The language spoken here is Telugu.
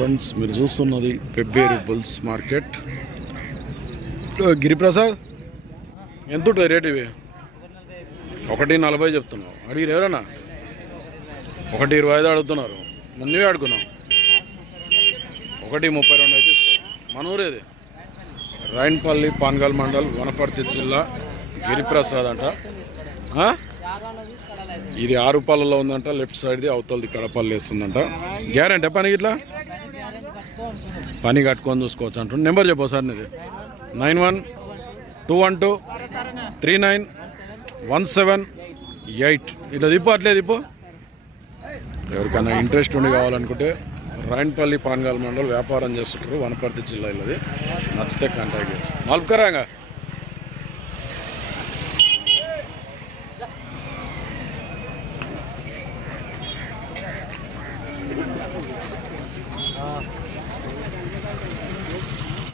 ఫ్రెండ్స్ మీరు చూస్తున్నది పెబ్బేరు బుల్స్ మార్కెట్. గిరిప్రసాద్ ఎంత ఉంటుంది రేట్ ఇవి? ఒకటి నలభై చెప్తున్నావు. అడిగిరు ఎవరన్నా? ఒకటి ఇరవై ఐదు అడుగుతున్నారు. ముందువే అడుగున్నావు ఒకటి ముప్పై రెండు అయితే మన ఊరేది రైన్పల్లి పాన్గల్ మండల్ వనపర్తి జిల్లా గిరిప్రసాద్ అంట. ఇది ఆరు రూపాయలలో ఉందంట లెఫ్ట్ సైడ్ది అవతలది కడపల్లి వేస్తుందంట. గ్యారంటీ పని ఇట్లా? పని కట్టుకొని చూసుకోవచ్చు అంటుండు నెంబర్ చెప్పు సార్ నీది. Nine one two one two three nine one seven eight. ఇట్లా దిప్పు అట్లే దిప్పు ఎవరికైనా ఇంట్రెస్ట్ ఉండి కావాలనుకుంటే రాయన్పల్లి పాన్గాల్ మండలం వ్యాపారం చేస్తుంటారు వనపర్తి జిల్లా ఇది నచ్చితే కాంటాక్ట్ చేయొచ్చు. మలుపుకరాగా